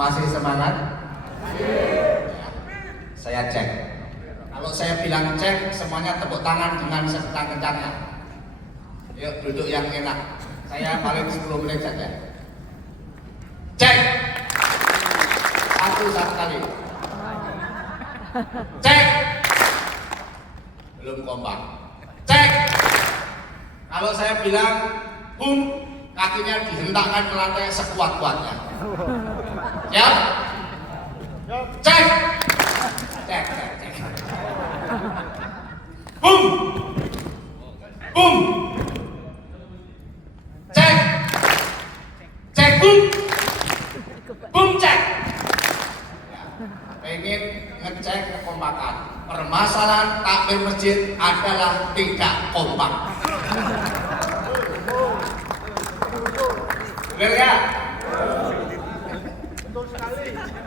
Masih semangat? Ya. Saya cek. Kalau saya bilang cek, semuanya tepuk tangan dengan sekencang-kencangnya. Yuk duduk yang enak. Saya paling 10 menit saja. Cek. Satu kali. Cek. Belum kompak. Cek. Kalau saya bilang boom, kakinya dihentakkan ke lantai sekuat-kuatnya. Ya? Cek. Cek. Boom. Boom. Cek. Cek boom. Boom cek. Ya, pengen ngecek kekompakan. Permasalahan takbir masjid adalah tidak kompak. Benar ya?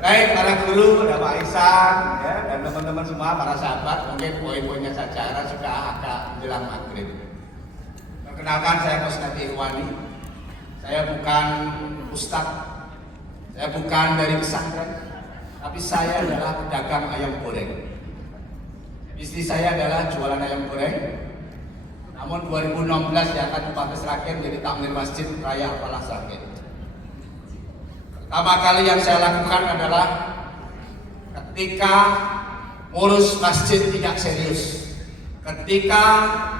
Baik, para guru, ada Pak Ihsan, ya, dan teman-teman semua, para sahabat, mungkin poin-poinnya saja, karena sudah agak menjelang maghrib. Perkenalkan, saya Kusnadi Irwani. Saya bukan ustadz, saya bukan dari pesantren, tapi saya adalah pedagang ayam goreng. Istri saya adalah jualan ayam goreng. Namun 2016 dia akan Bupati Sragen menjadi takmir Masjid Raya Al-Falah Sragen. Pertama kali yang saya lakukan adalah ketika ngurus masjid tidak serius. Ketika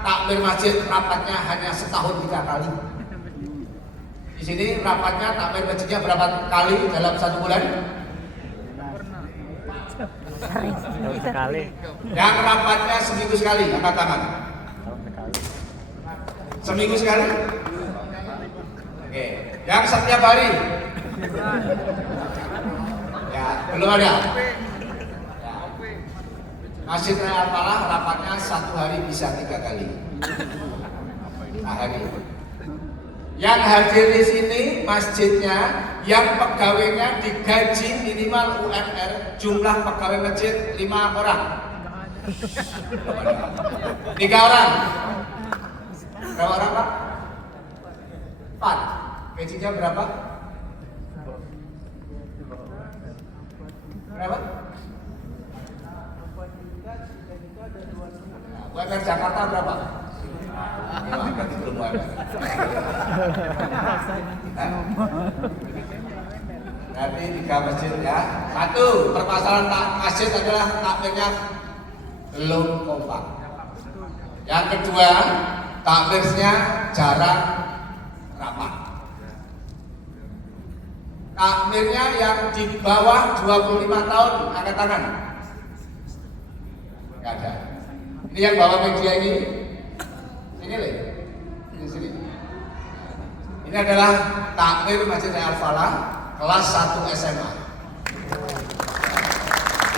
takmir masjid rapatnya hanya setahun 3 kali. Di sini rapatnya takmir masjidnya berapa kali dalam 1 bulan? Sekali. Yang rapatnya seminggu sekali, angkat tangan. Seminggu sekali? Oke. Yang setiap hari? Ya, belum ada. Ya. Masjid Raya Al-Falah rapatnya 1 hari bisa 3 kali. Hari. Yang hadir di sini masjidnya, yang pegawainya digaji minimal UMR, jumlah pegawai masjid 5 orang. 3 orang. Berapa orang Pak? 4. Gajinya berapa? Berapa? UMR Jakarta berapa? Belum UMR. Berarti 3 masjid ya. 1, permasalahan masjid adalah takmirnya belum kompak. Yang kedua, takmirnya jarang rapat. Takmirnya yang di bawah 25 tahun, angkat tangan. Enggak ada. Ini yang bawa media ini. Sini leh. Sini. Ini adalah takmir Masjid Al-Falah kelas 1 SMA.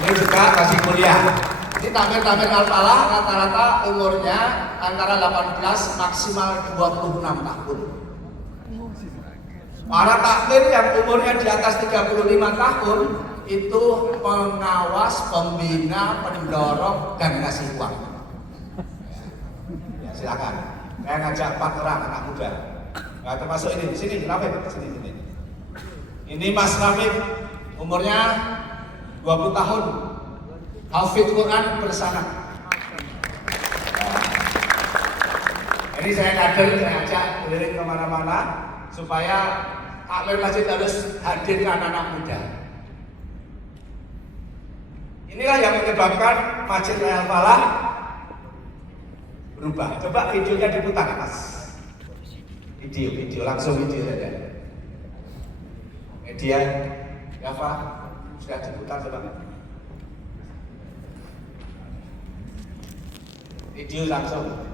Ini juga masih kuliah. Ini takmir Al-Falah rata-rata umurnya antara 18 maksimal 26 tahun. Para takmir yang umurnya di atas 35 tahun itu pengawas, pembina, pendorong, dan ngasih uang. Ya, silakan. Saya ngajak 4 orang anak muda. Nah, termasuk ini di sini, Rafif, sini. Ini Mas Rafif, umurnya 20 tahun. Hafidz Quran bersanad. Ini saya kader, saya ajak keliling kemana-mana supaya takmir masjid harus hadir ke anak-anak muda. Inilah yang menyebabkan Masjid Raya Al-Falah berubah. Coba videonya diputar, Mas. Video langsung video saja. Media, Java, sudah diputar coba. Video langsung.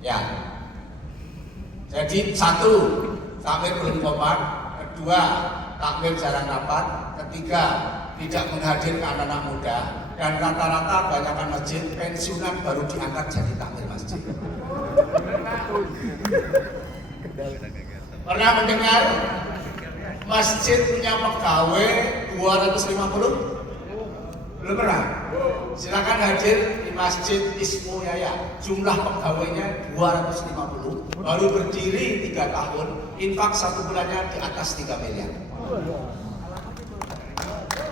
Ya. Jadi 1, takmir belum kompak. 2, takmir jarang rapat. 3, tidak menghadirkan anak-anak muda. Dan rata-rata kebanyakan masjid pensiunan baru diangkat jadi takmir masjid. Pernah mendengar masjid punya pegawai 250? Belum pernah? Silakan hadir di Masjid Ismu Yaya. Jumlah pegawainya 250. Baru berdiri 3 tahun. Infak 1 bulannya di atas 3 miliar.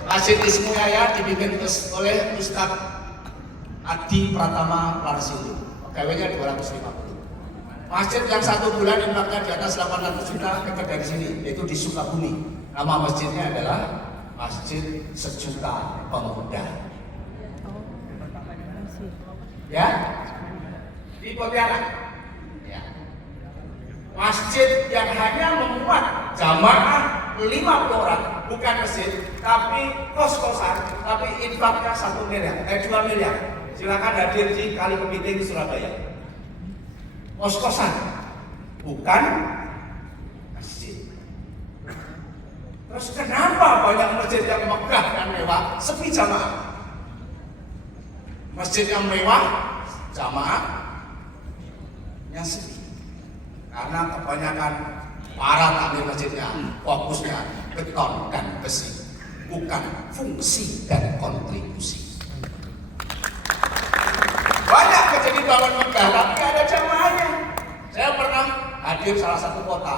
Masjid Ismu Yaya dibimbing oleh Ustadz Adi Pratama Larsilu. Pegawainya 250. Masjid yang 1 bulan infaknya di atas 800 juta dekat dari sini, yaitu di Sukabumi. Nama masjidnya adalah Masjid Sejuta Pemuda. Ya, di Pontianak. Ya. Masjid yang hanya memuat jamaah 50 orang, bukan masjid, tapi kos-kosan, tapi infaknya 2 miliar. Silakan hadir di Kali Kepiting Surabaya. Kos-kosan, bukan masjid. Terus kenapa banyak masjid yang megah dan mewah, sepi jamaah? Masjid yang mewah, jamaahnya sepi. Karena kebanyakan para takmir masjidnya fokusnya beton dan besi, bukan fungsi dan kontribusi. Banyak masjid dibangun megah, tapi ada jamaahnya. Saya pernah hadir salah satu kota,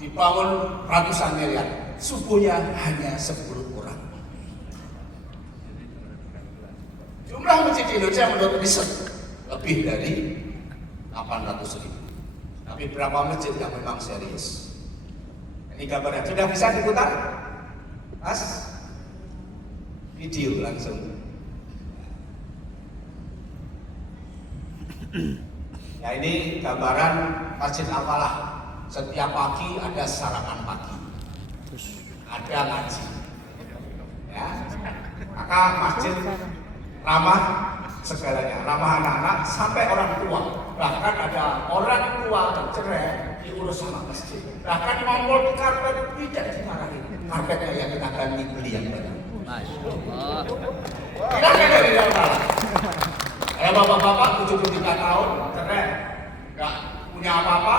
dibangun ratusan miliar, subuhnya hanya 10 orang. Jumlah masjid di Indonesia menurut riset lebih dari 800.000. Tapi berapa masjid yang memang serius? Ini gambarnya sudah bisa diputar, Mas? Video langsung. Ya ini gambaran Masjid Al-Falah. Setiap pagi ada sarapan pagi, ada ngaji. Ya, maka masjid ramah segalanya, ramah anak-anak sampai orang tua. Bahkan ada orang tua bercerai diurus sama masjid. Bahkan ngompol di karpet tidak dimarahin. Karpetnya yang kita ganti beli yang banyak. Kita ada di Al-Falah. Bapak-bapak 73 tahun cerai, nggak punya apa-apa,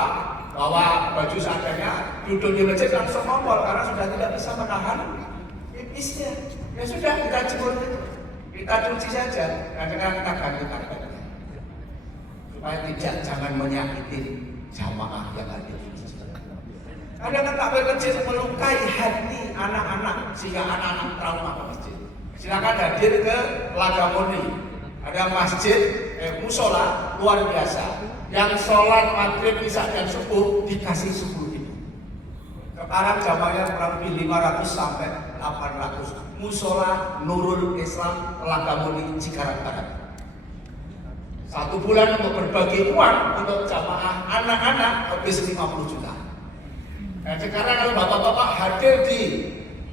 bawa baju seadanya, duduk di masjid langsung ngompol karena sudah tidak bisa menahan pipisnya. Ya sudah, kita jemur itu. Kita cuci saja, kadang-kadang kita ganti karpetnya supaya jangan menyakiti jamaah yang ada di masjid. Kadang-kadang takbir masjid melukai hati anak-anak sehingga anak-anak trauma ke masjid. Silakan hadir ke Lagamoni. Ada masjid musola luar biasa yang sholat maghrib, isya dan subuh dikasih 10 ribu. Sekarang jamaahnya kurang lebih 500 sampai 800. Musola Nurul Islam Lagamuni Cikarang Barat. 1 bulan untuk berbagi uang untuk jamaah anak-anak habis 50 juta. Dan sekarang kalau bapak-bapak hadir di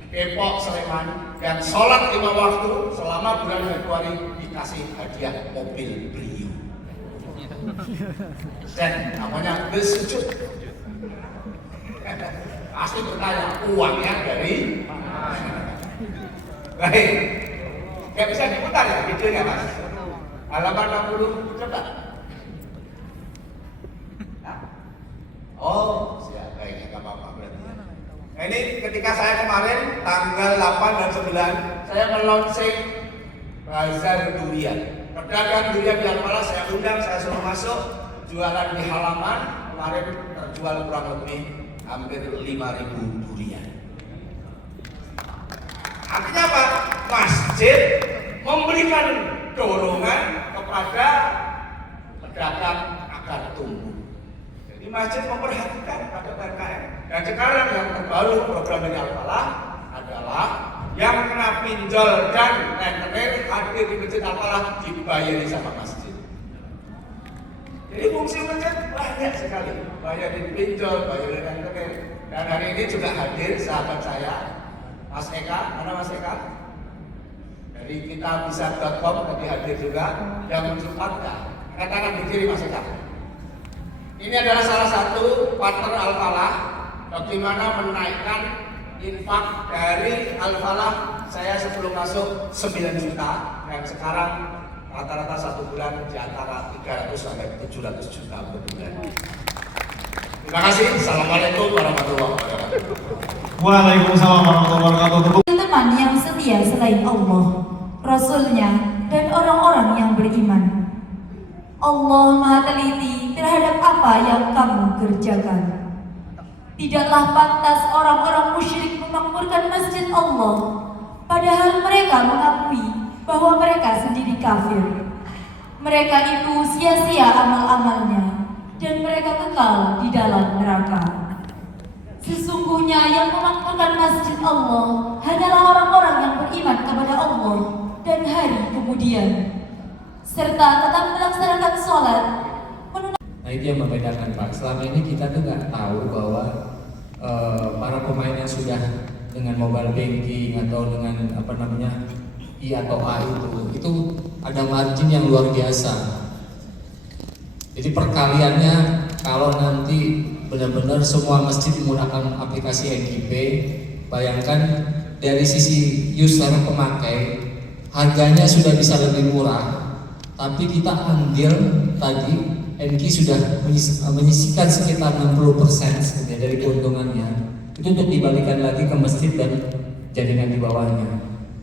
Depok, Sleman yang sholat 5 waktu selama bulan Februari dikasih hadiah mobil Brio. Dan namanya bersujud. Pasti bertanya uangnya dari baik. Gak bisa diputar ya videonya Mas. Halaman 60 coba. Oh, siap, baik, nggak apa-apa berarti. Nah, ini ketika saya kemarin tanggal 8 dan 9 saya meluncing bazar durian. Pedagang durian di Al-Falah saya undang, saya suruh masuk jualan di halaman. Kemarin terjual kurang lebih hampir 5.000 durian. Artinya apa? Masjid memberikan dorongan kepada pedagang agar tumbuh. Jadi masjid memperhatikan pada UMKM. Dan sekarang yang terbaru program dari Al-Falah adalah yang kena pinjol dan rentenir hadir di masjid Al-Falah dibayari sama masjid. Jadi fungsi masjid banyak sekali, bayarin pinjol, bayarin rentenir. Dan hari ini juga hadir sahabat saya, Mas Eka, mana Mas Eka? Dari kitabisa.com tadi hadir juga yang menjemputkan. Katakan berdiri Mas Eka. Ini adalah salah satu partner Al-Falah bagaimana menaikkan infak dari Al-Falah. Saya sebelum masuk 9 juta dan sekarang rata-rata 1 bulan di antara 300 sampai 700 juta per bulan. Terima kasih. Assalamualaikum warahmatullahi wabarakatuh. Waalaikumsalam warahmatullahi wabarakatuh. Teman yang setia selain Allah, Rasul-Nya, dan orang-orang yang beriman. Allah Maha Teliti terhadap apa yang kamu kerjakan. Tidaklah pantas orang-orang musyrik memakmurkan masjid Allah, padahal mereka mengakui bahwa mereka sendiri kafir. Mereka itu sia-sia amal-amalnya, dan mereka kekal di dalam neraka. Sesungguhnya yang memakmurkan masjid Allah hanyalah orang-orang yang beriman kepada Allah dan hari kemudian, serta tetap melaksanakan sholat. Nah itu yang membedakan Pak. Selama ini kita tuh nggak tahu bahwa para pemain yang sudah dengan mobile banking atau dengan apa namanya I atau A itu ada margin yang luar biasa. Jadi perkaliannya kalau nanti benar-benar semua masjid menggunakan aplikasi NKP, bayangkan dari sisi user pemakai harganya sudah bisa lebih murah, tapi kita ambil tadi NK sudah menyisihkan sekitar 60% dari keuntungannya. Itu untuk dibalikan lagi ke masjid dan jaringan di bawahnya.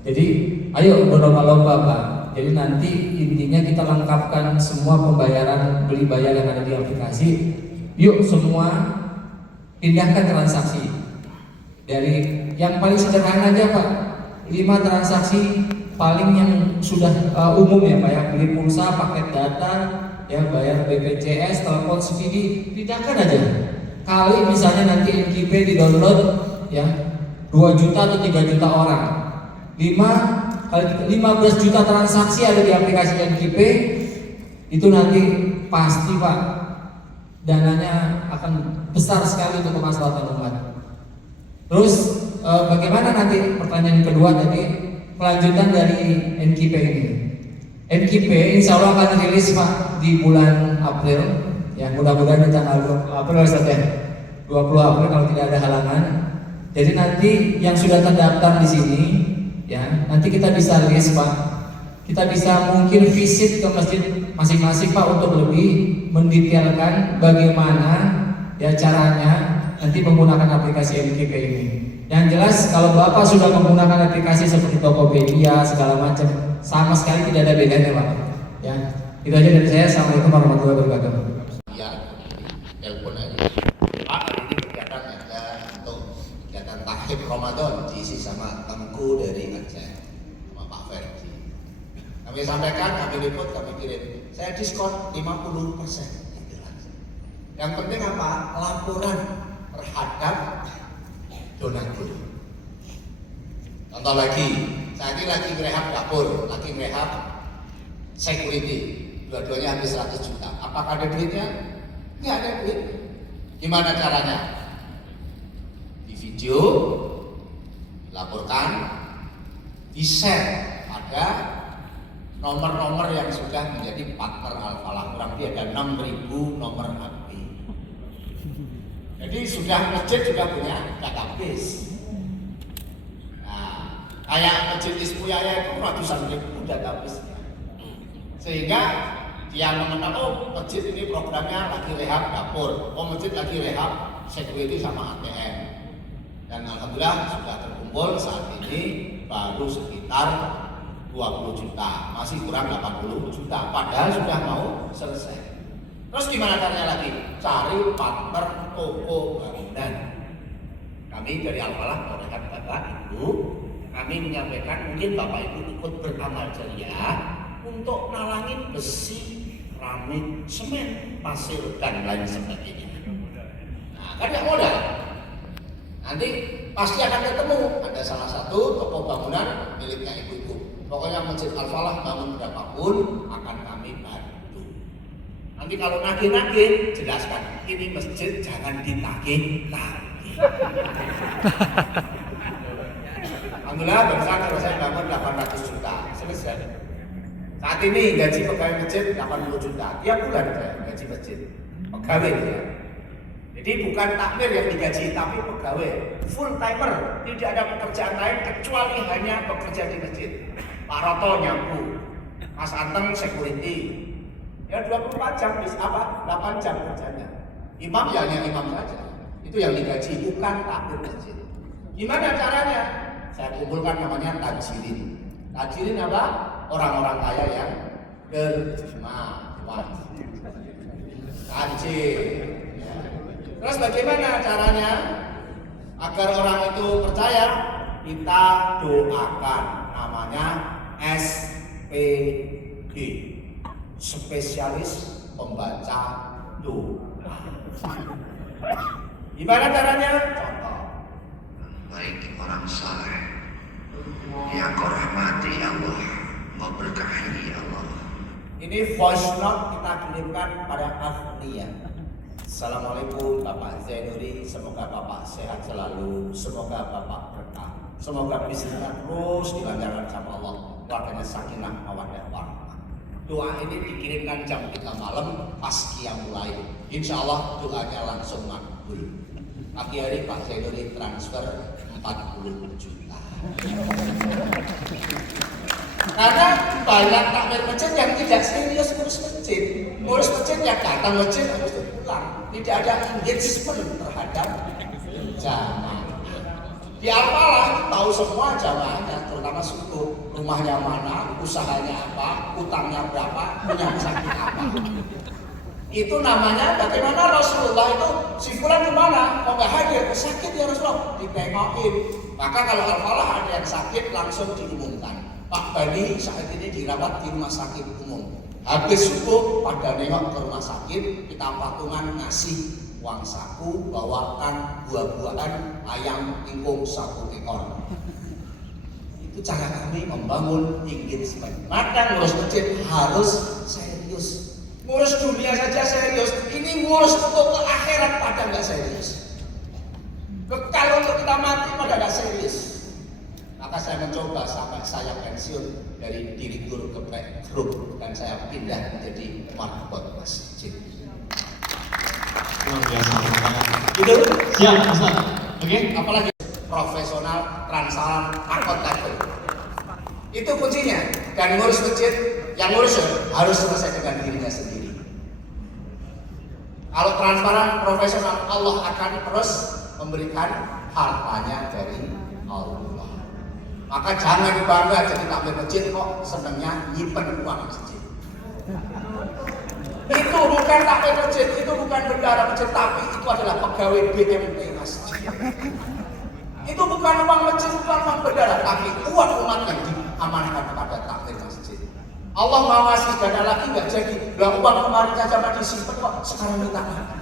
Jadi ayo berlomba-lomba Pak. Jadi nanti intinya kita lengkapkan semua pembayaran beli bayar yang ada di aplikasi. Yuk semua pindahkan transaksi. Dari yang paling sederhana aja Pak, 5 transaksi paling yang sudah umum ya Pak ya, beli pulsa, paket data, ya bayar BPJS, telepon subsidi, pindahkan aja. Kali misalnya nanti NKP di-download ya 2 juta atau 3 juta orang, 5 kali 15 juta transaksi ada di aplikasi NKP, itu nanti pasti Pak dananya akan besar sekali untuk kemaslahatan umat. Terus bagaimana nanti pertanyaan kedua tadi, kelanjutan dari NKP ini. NKP insya Allah akan rilis Pak di bulan April, ya mudah-mudahan di tanggal 20 April ya, 20 April kalau tidak ada halangan. Jadi nanti yang sudah terdaftar di sini, ya nanti kita bisa list Pak, kita bisa mungkin visit ke masjid masing-masing Pak untuk lebih mendetailkan bagaimana ya caranya nanti menggunakan aplikasi NKP ini. Yang jelas kalau Bapak sudah menggunakan aplikasi seperti Tokopedia segala macam, sama sekali tidak ada bedanya Pak. Ya, itu aja dari saya. Assalamualaikum warahmatullahi wabarakatuh. Ya, telepon aja. Pak, hari ini kegiatan ada untuk kegiatan tahlil Ramadan diisi sama Tengku dari Aceh sama Pak Ferdi. Kami sampaikan, kami liput, kami kirim. Saya diskon 50%. Yang penting apa? Laporan terhadap donatur. Contoh lagi, saya ini lagi ngerehab dapur, lagi ngerehab security, dua-duanya habis 100 juta. Apakah ada duitnya? Nggak ada duit. Gimana caranya? Di video, dilaporkan, di-share pada nomor-nomor yang sudah menjadi partner Al-Falah. Kurang lebih ada 6.000 nomor HP. Jadi sudah masjid juga punya database. Nah, kayak masjid Ismuyaya itu ratusan ribu database-nya. Sehingga dia mengenal, oh masjid ini programnya lagi rehab dapur, oh masjid lagi rehab security sama ATM. Dan alhamdulillah sudah terkumpul saat ini baru sekitar 20 juta, masih kurang 80 juta, padahal sudah mau selesai. Terus gimana caranya lagi? Cari partner toko bangunan. Kami dari Al-Falah menyampaikan Bapak Ibu, kami menyampaikan mungkin Bapak Ibu ikut beramal jariah untuk nalangin besi, keramik, semen, pasir dan lain sebagainya. Nah, kan nggak modal. Nanti pasti akan ketemu ada salah satu toko bangunan miliknya ibu-ibu. Pokoknya Masjid Al-Falah bangun berapapun akan kami bantu. Nanti kalau nagih-nagih, jelaskan ini masjid jangan ditagih-tagih. Alhamdulillah barusan kalau saya bangun 800 juta, selesai. Saat ini gaji pegawai masjid 80 juta, tiap bulan saya gaji masjid. Pegawai ya. Jadi bukan takmir yang digaji, tapi pegawai full timer, tidak ada pekerjaan lain kecuali hanya bekerja di masjid. Pak Roto nyapu, Mas Anteng security. Ya 24 jam bis apa? 8 jam kerjanya. Imam ya hanya imam saja. Itu yang digaji, bukan takmir masjid. Gimana caranya? Saya kumpulkan namanya tanjirin. Tajirin apa? Orang-orang kaya yang dermawan. Tajir. Terus bagaimana caranya agar orang itu percaya? Kita doakan, namanya SPD, spesialis pembaca doa. Gimana caranya? Contoh. Baik orang saleh yang kau rahmati Allah, kau berkahi Allah. Ini voice note kita kirimkan pada Afnia. Assalamualaikum Bapak Zainuri, semoga Bapak sehat selalu, semoga Bapak berkah, semoga bisnisnya terus dilancarkan sama Allah, keluarganya sakinah mawaddah warahmah. Doa ini dikirimkan jam 3 malam pas qiyamul lail. Insya Allah doanya langsung makbul. Pagi hari Pak Zainuri transfer 40 juta. Karena banyak takmir masjid yang tidak serius ngurus masjid. Ngurus masjid yang datang masjid habis itu pulang. Tidak ada engagement terhadap jamaah. Di Al-Falah tahu semua jamaahnya, terutama suku, rumahnya mana, usahanya apa, utangnya berapa, punya sakit apa. Itu namanya bagaimana Rasulullah itu si fulan kemana? Kok nggak hadir? Sakit ya Rasulullah, ditengokin. Maka kalau Al-Falah ada yang sakit langsung diumumkan. Pak Bani saat ini dirawat di rumah sakit umum. Habis subuh pada nengok ke rumah sakit, kita patungan ngasih uang saku, bawakan buah-buahan, ayam ingkung 1 ekor. Itu cara kami membangun engagement. Maka ngurus masjid harus serius. Ngurus dunia saja serius, ini ngurus untuk ke akhirat pada nggak serius. Kalau untuk kita mati pada nggak serius. Maka saya mencoba sampai saya pensiun dari direktur ke grup dan saya pindah menjadi marbot masjid. Luar biasa. Itu Siap, Ustaz. Oke. apalagi profesional, transparan, akuntabel. Itu kuncinya. Dan ngurus masjid, yang ngurus harus selesai dengan dirinya sendiri. Kalau transparan, profesional, Allah akan terus memberikan hartanya dari Allah. Maka jangan bangga jadi takmir masjid kok senangnya nyimpen uang masjid. Itu bukan takmir masjid, itu bukan bendara masjid, tapi itu adalah pegawai BMT masjid. Itu bukan uang masjid, bukan uang bendara, tapi uang umat yang diamanahkan kepada takmir masjid. Allah mengawasi dana lagi nggak jadi, lah uang kemarin saja mah disimpan kok sekarang minta makan.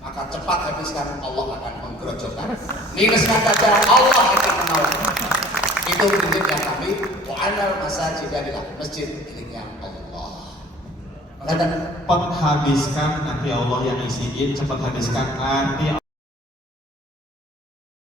Maka cepat habiskan, Allah akan menggerojokkan. Minuskan saja, Allah akan menolong. Itu prinsipnya kami, wa'anal masajid adalah masjid miliknya Allah. Cepat habiskan, nanti Allah yang isiin. Cepat habiskan, nanti